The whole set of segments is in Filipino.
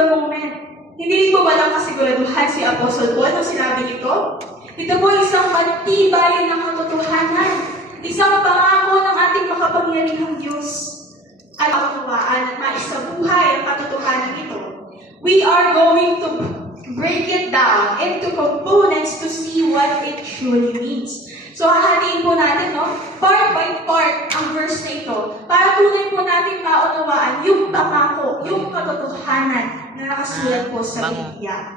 the moment. Hindi po walang kasiguraduhan si Apostle Paul nung sinabi nito. Ito po isang matibay na katotohanan. Isang pangako ng ating makapangyarihang Diyos. At mauunawaan at maisabuhay ang katotohanan ito. We are going to break it down into components to see what it truly means. So, hahatiin po natin, part by part ang verse na ito para tunay po natin maunawaan yung pangako, yung katotohanan na nakasulat po sa Biblia.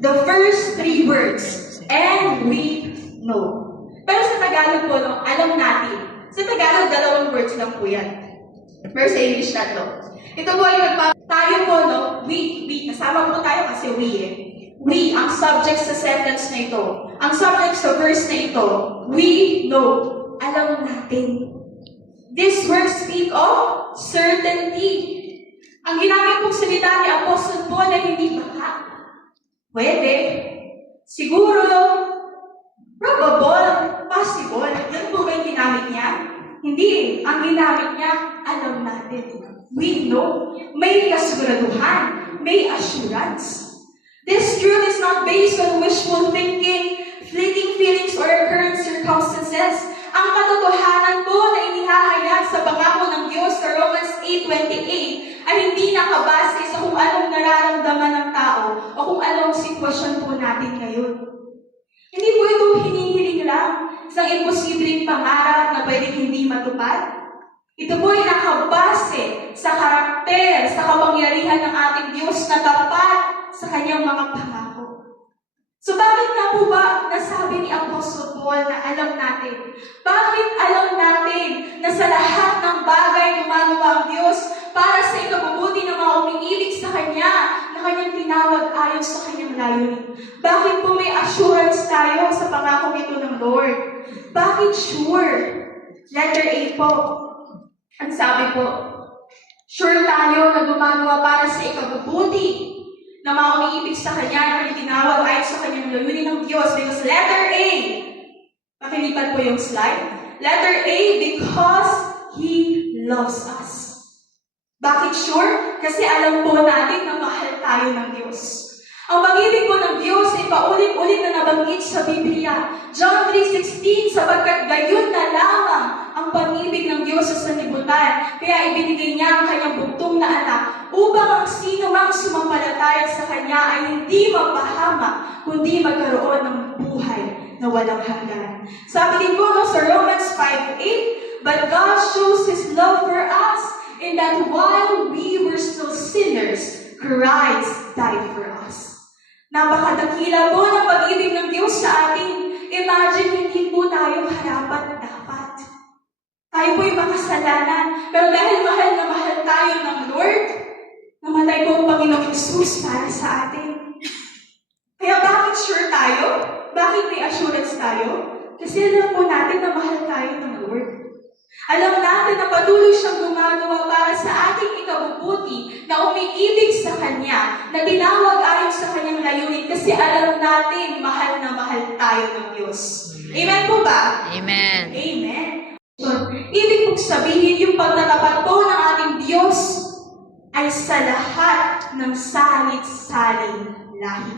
The first 3 words, and we know. Pero sa Tagalog po, alam natin. Sa Tagalog, 2 words lang po yan. Pero sa English na to. Ito po ay tayo po, we, kasama po tayo kasi we We, ang subject sa sentence na ito. Ang subject sa verse na ito. We know. Alam natin. These words speak of certainty. Ang ginamit pong salita ni Apostle Paul ay hindi baka. Pwede. Siguro. Probable. Possible. Yan po ba yung ginamit niya? Hindi. Ang ginamit niya, alam natin. We know. May kasiguraduhan. May assurance. This truth is not based on wishful thinking, fleeting feelings, or current circumstances. Ang katotohanan po na inihahayag sa pangako ng Diyos sa Romans 8:28 ay hindi nakabase sa kung anong nararamdaman ng tao o kung anong sitwasyon po natin ngayon. Hindi po ito hinihiling lang sa imposibleng pangarap na pwedeng hindi matupad. Ito po ay nakabase sa karakter, sa kapangyarihan ng ating Diyos na tapat sa kanyang mga pangako. So bakit nga po ba nasabi ni Apostle Paul na alam natin? Bakit alam natin na sa lahat ng bagay gumagawa ang Diyos para sa ikabubuti ng mga umiibig sa Kanya na Kanyang tinawag ayon sa Kanyang layunin? Bakit po may assurance tayo sa pangako ito ng Lord? Bakit sure? Letter A po. Ang sabi po, sure tayo na gumagawa para sa ikabubuti na mga umiibig sa Kanya na tinawag ayon sa Kanyang layunin ng Diyos. Because letter A, pakilipan po yung slide. Letter A, because He loves us. Bakit sure? Kasi alam po natin na mahal tayo ng Diyos. Ang pag-ibig po ng Diyos ay paulit-ulit na nabanggit sa Biblia. John 3:16, sapagkat gayon na lamang ang pag-ibig ng Diyos sa sanlibutan. Kaya ibinigay niya ang kanyang bugtong na anak upang ang sino mang sumampalataya sa Kanya ay hindi mapahamak, kundi magkaroon ng buhay na walang hanggan. Sabi din po sa Romans 5:8, but God shows His love for us in that while we were still sinners, Christ died for us. Napakadakila po ng pag-ibig ng Diyos sa atin. Imagine, hindi po tayo harapat dapat. Tayo po'y makasalanan. Pero dahil mahal na mahal tayo ng Lord, namatay po ang Panginoong Jesus para sa atin. Kaya bakit sure tayo? Bakit may assurance tayo? Kasi alam po natin na mahal tayo ng Lord. Alam natin na patuloy siyang gumagawa para sa ating ikabubuti na umiibig sa Kanya, na tinawag ayon sa Kanyang layunin kasi alam natin mahal na mahal tayo ng Diyos. Amen po ba? Amen. Amen. So, ibig pong sabihin yung pagtatapat po ng ating Diyos ay sa lahat ng salit-saling lahi.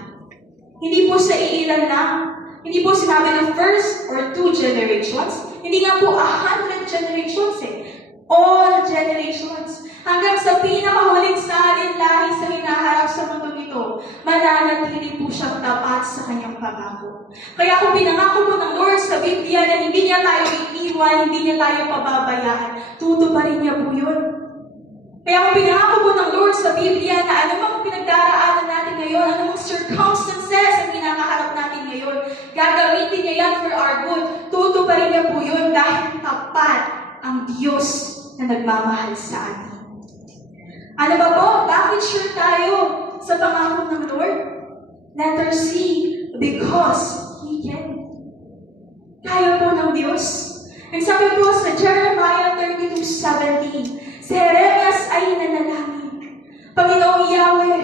Hindi po sa iilan lang. Hindi po sinabi ng first or 2 generations. Hindi nga po 100 generations All generations. Hanggang sa pinakahuling salin lahi sa hinaharap sa mundo nito, mananatili po siyang tapat sa kanyang pangako. Kaya kung pinangako po ng Lord sa Biblia na hindi niya tayo iiwan, hindi niya tayo pababayaan, tutuparin niya po yun. Kaya kung pinangako po ng Lord sa Biblia na anumang pinagdaraanan natin ngayon, anumang circumstances ang kinakaharap natin ngayon, gagamitin niya yan for our good. Tutuparin niya po yun dahil tapat ang Diyos na nagmamahal sa atin. Ano ba po? Bakit sure tayo sa pangako ng Lord? Letter C, because He can. Kaya po ng Diyos. Ang sabi po sa Jeremiah 32:17, si Jeremias ay nanalangin. Panginoong Yahweh,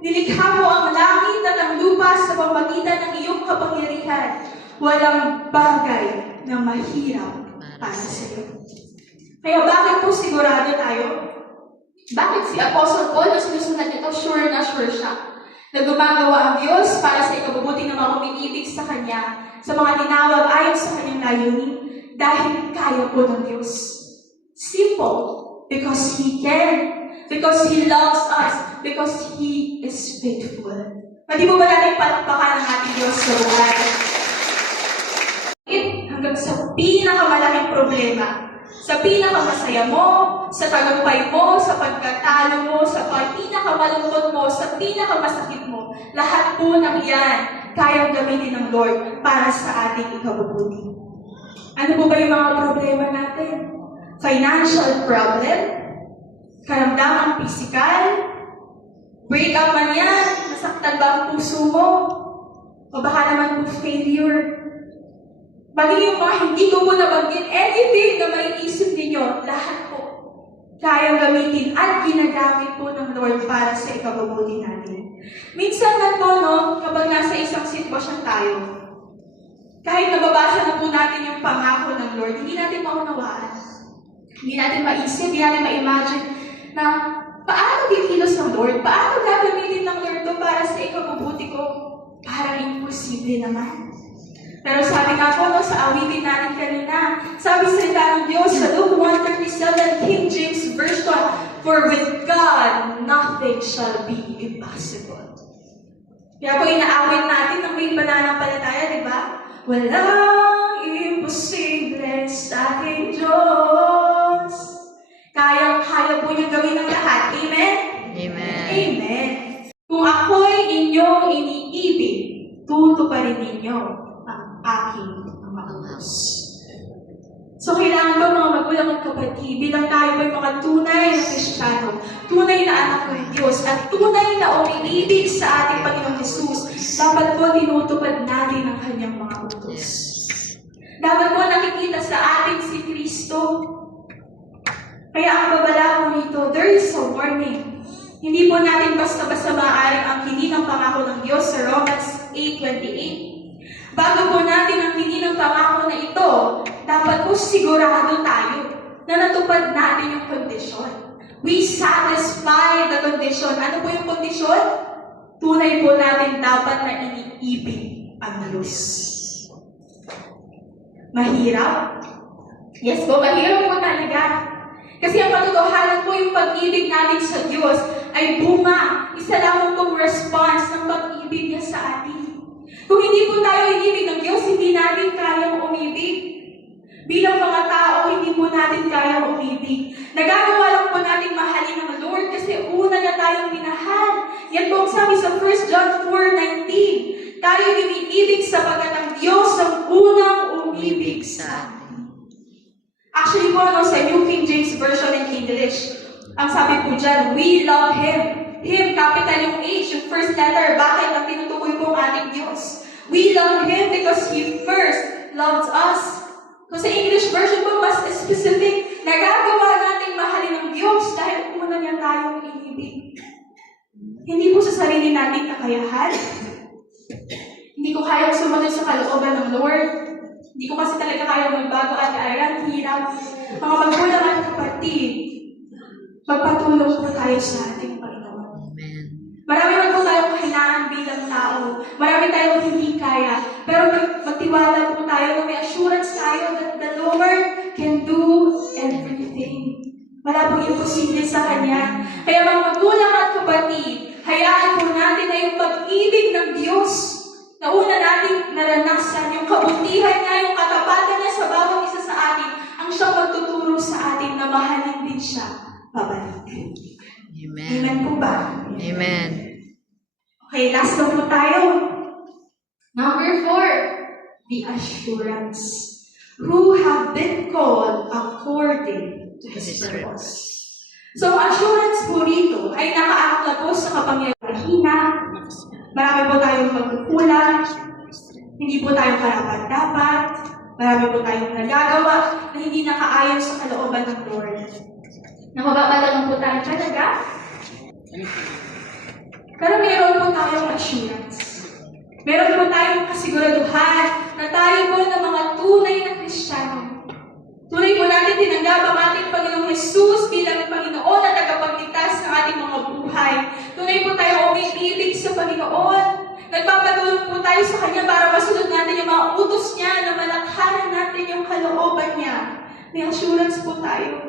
nilikha mo ang langit at ang lupa sa pamamagitan ng iyong kapangyarihan. Walang bagay na mahirap para sa iyo. Kaya bakit po sigurado tayo? Bakit si Apostle Paul na sinusunod nito, sure na sure Gumagawa ang Diyos para sa ikabubuti ng mga umiibig sa Kanya, sa mga tinawag ayon sa Kanyang layunin, dahil kaya po ng Diyos. Simple. Because He can. Because He loves us. Because He is faithful. Pwede po ba natin palakpakan ang ating Diyos sa buhay? Hanggang sa pinakamalaking problema, sa pinakamasaya mo, sa tagumpay mo, sa pagkatalo mo, sa pinakamalungkot mo, sa pinakamasakit mo, lahat po ng yan, kayang gamitin ng Lord para sa ating ikabubuti. Ano po ba yung mga problema natin? Financial problem? Karamdamang physical? Breakup man yan? Nasaktan ba ang puso mo? O baka naman po failure? Bali yung mga hindi ko po nabanggit, anything na may isip ninyo, lahat po, kayang gamitin at ginagamit po ng Lord para sa ikabubuti natin. Minsan man po, kapag nasa isang sitwasyon tayo, kahit nababasa na po natin yung pangako ng Lord, hindi natin maunawaan. Hindi natin maisip, hindi natin ma-imagine na paano kikilos ng Lord, paano gagamitin ng Lord to para sa ikabubuti ko. Parang imposible naman. Pero sabi nga po sa awitin natin kanina, sabi sa ng Diyos sa Luke 1:37, King James Version, for with God, nothing shall be impossible. Kaya po inaawit natin ng may pananampalataya, di ba? Walang imposible sa ating Diyos. Kaya po niyang gawin ng lahat. Amen? Amen. Amen. Kung ako'y inyong iniibig, tutuparin ninyo ang aking mga utos. So, kailangan ba mga magulang at kapatid, bilang tayo ay mga tunay na Kristiyano, tunay na anak ng Diyos, at tunay na umiibig sa ating Panginoong Jesus, dapat po tinutupad natin ang kanyang mga utos. Dapat po nakikita sa atin si Kristo. Kaya ang babala po nito, there is a warning. Hindi po natin basta-basta maaaring angkinin ang pangako ng Diyos sa Romans 8:28. Bago po natin angkinin ang pangako na ito, dapat po sigurado tayo na natupad natin yung kondisyon. We satisfy the condition. Ano po yung kondisyon? Tunay po natin dapat na iniibig ang Diyos. Mahirap? Yes po, mahirap po talaga. Kasi ang katotohanan po yung pag-ibig natin sa Diyos ay bunga. Isa lamang pong response ng pag-ibig niya sa atin. Kung hindi po tayo inibig ng Diyos, hindi natin kayang umibig. Bilang mga tao, hindi po natin kayang umibig. Nagagawa lang po natin mahalin ng Lord kasi una na tayong minahal. Yan po ang sabi sa 1 John 4:19. Tayo iniibig sapagkat ang Diyos ang unang umibig sa atin. Actually po, sa New King James Version in English, ang sabi po dyan, we love Him. Him, capital yung H, yung first letter. Bakit? Ang tinutukoy po ang ating Diyos. We love Him because He first loved us. So sa English version po, mas specific, nagagawa natin mahalin ng Diyos dahil una niya tayong inibig. Hindi po sa sarili nating kakayahan. Hindi ko kayang sumunod sa kalooban ng Lord. Hindi ko kasi talaga kayang magbago at ayan, hirap. Mga magulang at kapatid, magpatulong po tayo sa ating Panginoon. Marami man po tayong kailangan bilang tao. Marami tayong hindi kaya. Pero magtiwala po tayo na may assurance tayo that the Lord can do everything. Wala pong imposible sa Kanya. Kaya mga magulang at kapatid, hayaan po natin na yung pag-ibig ng Diyos na una nating naranasan, yung kabutihan niya, yung katapatan niya sa bawat isa sa atin, ang siyang magtuturo sa atin na mahalin din siya pabalik. Amen. Amen po ba? Amen. Okay, last na po tayo. Number 4, the assurance. Who have been called according to His purpose. So, assurance po rito ay nakaakla po sa kapangyarihan. Marami po tayong magkukulang. Hindi po tayo karapat-dapat. Marami po tayong nagagawa na hindi nakaayon sa kalooban ng Lord. Namababala po tayo talaga. Pero meron po tayong assurance. Meron po tayong kasiguraduhan na tayo po ng mga tunay na Kristiyano. Tunay po natin tinanggap ang ating Panginoong Jesus bilang Panginoon at tagapagligtas ng ating mga buhay. Tunay po tayo umiibig sa Panginoon. Nagpapatulong po tayo sa Kanya para masunod natin yung mga utos niya, na malakharan natin yung kalooban niya. May assurance po tayo.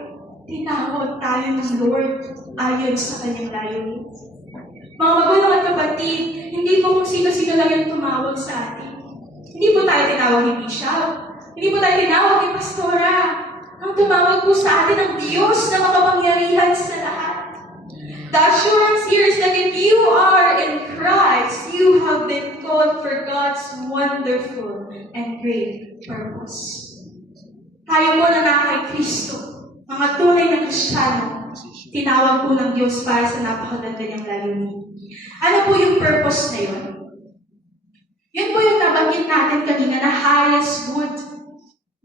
Tinawag tayo ng Lord ayon sa Kanyang layunin. Mga magulang at kapatid, hindi po kung sino-sino lang yung tumawag sa atin. Hindi po tayo tinawag ni Bishop. Hindi po tayo tinawag ni Pastora. Ang tumawag po sa atin ang Diyos na makapangyarihan sa lahat. The assurance here is that if you are in Christ, you have been called for God's wonderful and great purpose. Tayo po na kay Kristo, mga tunay na Kristiyano, tinawag po ng Diyos para sa napakaganda niyang layunin. Ano po yung purpose na yun? Yun po yung nabanggit natin kanina na highest good.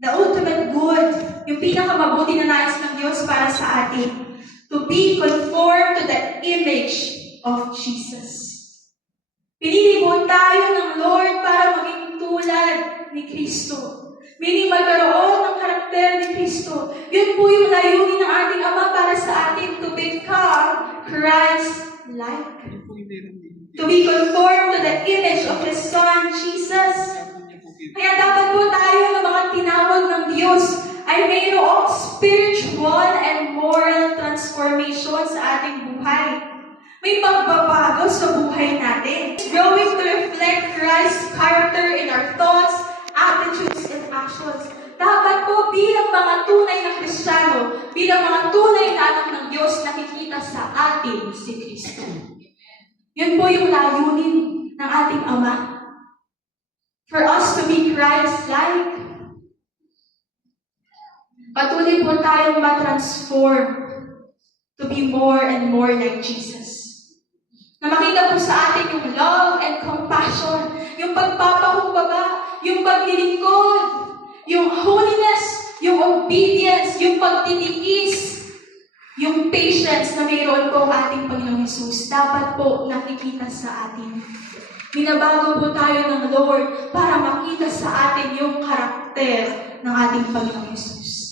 The ultimate good. Yung pinakamabuti na nais ng Diyos para sa atin. To be conformed to the image of Jesus. Pinili po tayo ng Lord para maging tulad ni Kristo. Meaning magkaroon ng karakter ni Kristo. Yun po yung layunin ng ating Ama para sa atin, to become Christ-like. To be conformed to the image of His Son, Jesus. Kaya dapat po tayo ng mga tinawag ng Diyos ay mayroong spiritual and moral transformation sa ating buhay. May pagbabago sa buhay natin. Growing to reflect Christ's character in our thoughts, attitudes, and actions. Dapat po bilang mga tunay na Kristiyano, bilang mga tunay na anak ng Diyos, nakikita sa atin si Kristo. Yun po yung layunin ng ating Ama. For us to be Christ-like. Patuloy po tayong ma-transform to be more and more like Jesus. Na makita po sa atin yung love and compassion, yung pagpapakumbaba, yung paglilingkod, yung holiness, yung obedience, yung pagtitiis, yung patience na mayroon po ang ating Panginoong Hesus. Dapat po nakikita sa atin. Binabago po tayo ng Lord para makita sa atin yung karakter ng ating Panginoong Hesus.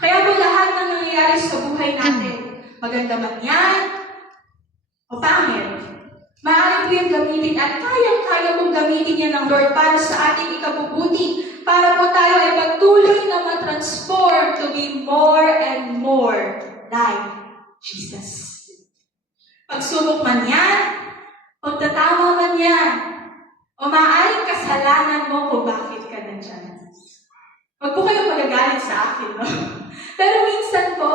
Kaya po lahat ng nangyayari sa buhay natin, maganda man yan, o pangit, maaari po yung gamitin at kayang-kaya pong gamitin yan ng Lord para sa ating ikabubuti, para po tayo ay patuloy na ma-transform to be more and more like Jesus. Pagsubok man yan, pagtatama man yan, o maaaring kasalanan mo kung bakit ka nandyan. Huwag po kayong magagalit sa akin, no? Pero minsan po,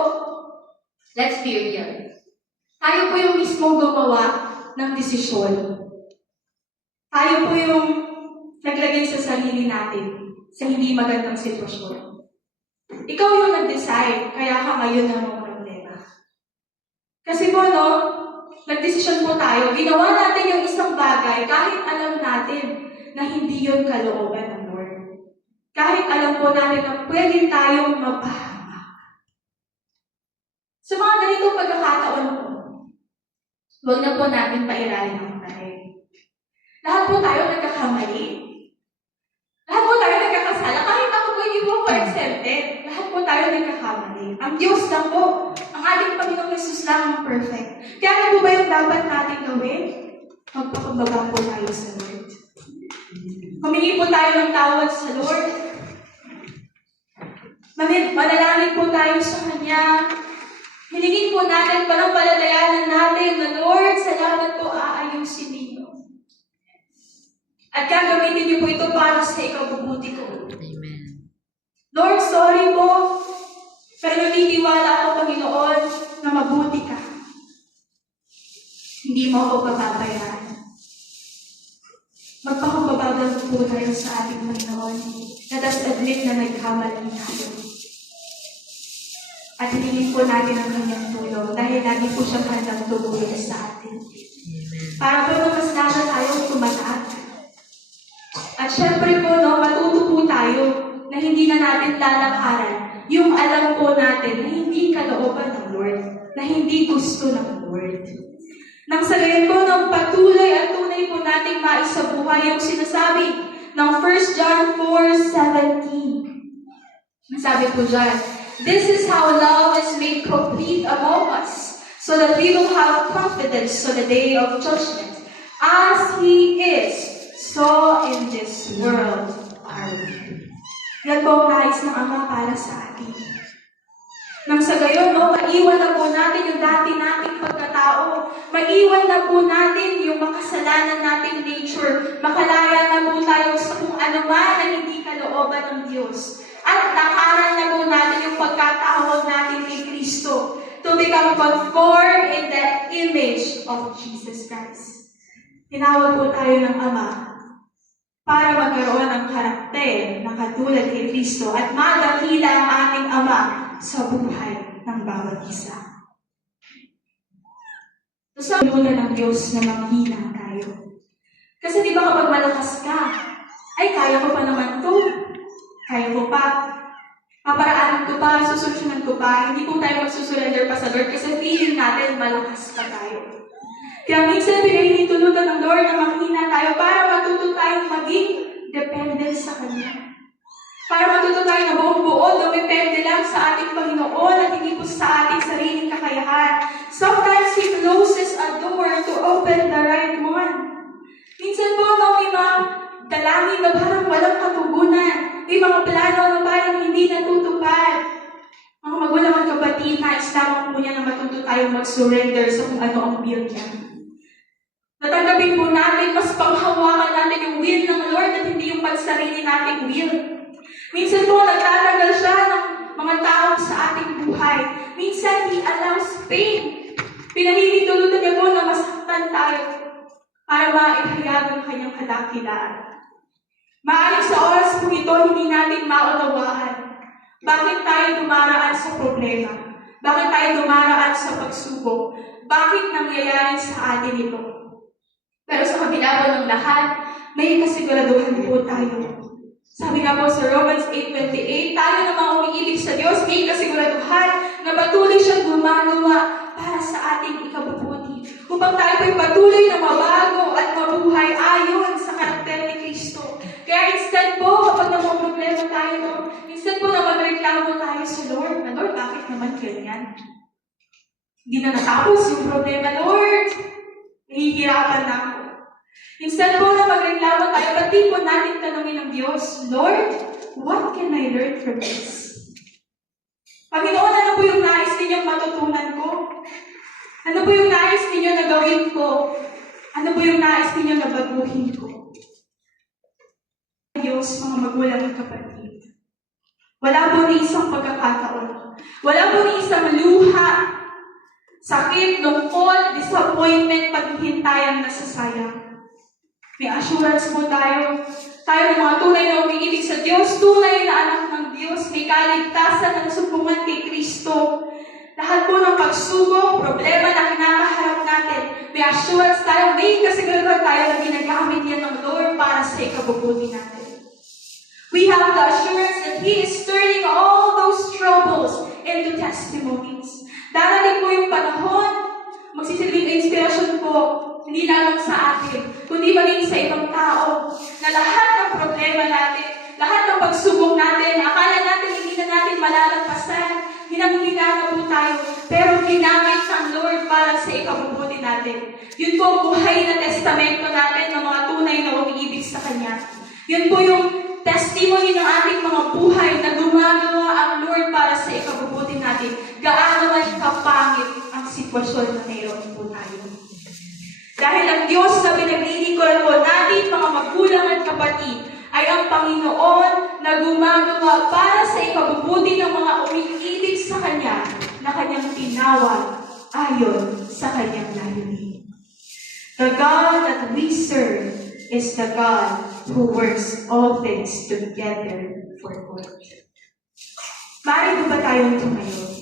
let's be real. Tayo po yung mismo gumawa ng desisyon. Tayo po yung naglagay sa sarili natin sa hindi magandang sitwasyon. Ikaw yung nag-decide, kaya ka ngayon na mga problema. Kasi po, no, nagdesisyon po tayo, ginawa natin yung isang bagay kahit alam natin na hindi yun kalooban ng Lord. Kahit alam po natin na pwede tayong mapahamak. Sa mga ganitong pagkakataon po, huwag na po natin pairalin ang tayo. Lahat po tayo nagkakamali. Lahat po tayo nagkakasala. Kahit ako po hindi po ako exempted. Lahat po tayo nagkakamali. Ang Diyos lang po, ang ating Panginoong Hesus lang ang perfect. Kaya ano po ba yung dapat natin gawin? Magpakumbaba po tayo sa Lord. Humingi po tayo ng tawad sa Lord. Manalangin po tayo sa Kanya. Hiningin po natin, panampalatayanan natin na Lord, salamat po, aayusin ninyo. At gagamitin niyo po ito para sa ikabubuti ko. Amen. Lord, sorry po, pero naniniwala ako, Panginoon, na mabuti ka. Hindi mo ako papabayaan. Magpakumbaba po tayo sa ating Panginoon. Let us admit na nagkamali tayo. At hiningin po natin ang kanyang tulong dahil lagi po siyang handang tumulong sa atin. Para po na mas lalo tayong tumanag. At syempre po, no, matuto po tayo na hindi na natin lalakaran yung alam po natin na hindi kalooban ng Lord, na hindi gusto ng Lord. Nang sa gayon po, nang patuloy at tunay po nating maisabuhay yung sinasabi ng 1 John 4:17. Sabi po dyan, this is how love is made complete among us, so that we will have confidence on the day of judgment. As He is, so in this world are we. Yan po ang nais ng Ama para sa atin. Nang sa gayon, maiwan na po natin yung dati nating pagkatao. Maiwan na po natin yung makasalanan nating nature. Makalaya na po tayo sa kung ano man na hindi kalooban ng Diyos. At nakaran na po natin yung pagkatawag natin kay Kristo to become conformed in the image of Jesus Christ. Tinawag po tayo ng Ama para magkaroon ng karakter na katulad kay Kristo at madakila ang ating Ama sa buhay ng bawat isa. Sa ulan ng Diyos na manghina tayo. Kasi di ba kapag malakas ka, ay kaya ko pa naman to. Kaya ko pa. Paparaanan ko pa, susunod ko pa. Hindi po tayo magsusurrender pa sa Lord kasi feeling natin malakas pa tayo. Kaya minsan pinahihintulutan ng Lord na manghina tayo para matuto tayong maging dependent sa Kanya. Para matuto tayo na buong buo, dumipende lang sa ating Panginoon at hindi po sa ating sariling kakayahan. Sometimes He closes a door to open the right one. Minsan po, may mga dalangin na parang walang katugunan. May mga plano na parang hindi natutupad. Mga magulang at kapatid, nais lamang po niya na matuto tayong mag-surrender sa kung ano ang will niya. Natanggapin po natin, mas panghawakan natin yung will ng Lord at hindi yung pansarili nating will. Minsan po, nagtatagal siya ng mga tao sa ating buhay. Minsan, He allows pain. Pinahihintulutan niya po na masaktan tayo para maihayag ang kanyang kadakilaan. Maaaring sa oras po ito, hindi natin maunawaan. Bakit tayo dumaraan sa problema? Bakit tayo dumaraan sa pagsubok? Bakit nangyayari sa atin ito? Pero sa kabila po ng lahat, may kasiguraduhan po tayo. Sabi nga po sa Romans 8:28, tayo na mga umiibig sa Diyos, may kasiguraduhan na patuloy siyang gumagawa para sa ating ikabubuti. Upang tayo po'y patuloy na mabago at mabuhay ayon sa karakter ni Kristo. Kaya instead po, kapag problema tayo, instead po na magreklamo tayo sa Lord, na Lord, bakit naman ganyan? Hindi na natapos yung problema, Lord. Nahihirapan na ako. Instead po na magreklamo tayo, pati po natin tanongin ng Diyos, Lord, what can I learn from this? Panginoon, ano po yung nais ninyong matutunan ko? Ano po yung nais ninyo na gawin ko? Ano po yung nais ninyo na baguhin ko? Diyos, mga magulang at kapatid, wala po ni isang pagkakataon. Wala po ni isang luha, sakit, lungkot, disappointment, paghihintayang nasasayang. May assurance po tayo. Tayo ng mga tunay na umiibig sa Diyos, tunay na anak ng Diyos, may kaligtasan ng supungan kay Kristo. Lahat po ng pagsubok, problema na kinakaharap natin, may assurance tayo, may kasiguraduhan tayo na ginagamit yan ng Lord para sa ikabubuti natin. We have the assurance that He is turning all those troubles into testimonies. Darating po yung panahon, magsisilbing inspirasyon po, hindi lang sa atin, kundi maging sa ibang tao, na lahat ng problema natin, lahat ng pagsubok natin, akala natin hindi na natin malalagpasan, hinanghina na po tayo, pero ginamit ng Lord para sa ikabubuti natin. Yun po buhay na testamento natin ng mga tunay na umiibig sa Kanya. Yun po yung testimony ng ating mga buhay na gumagawa ang Lord para sa ikabubuti natin. Gaano man kapangit ang sitwasyon na mayroon po tayo. Dahil ang Diyos na pinaglilingkuran po natin, mga magulang at kapatid, ay ang Panginoon na gumagawa para sa ikabubuti ng mga umiibig sa Kanya na Kanyang tinawag ayon sa Kanyang layunin. The God that we serve is the God who works all things together for good. Maaari ba tayong tumayo?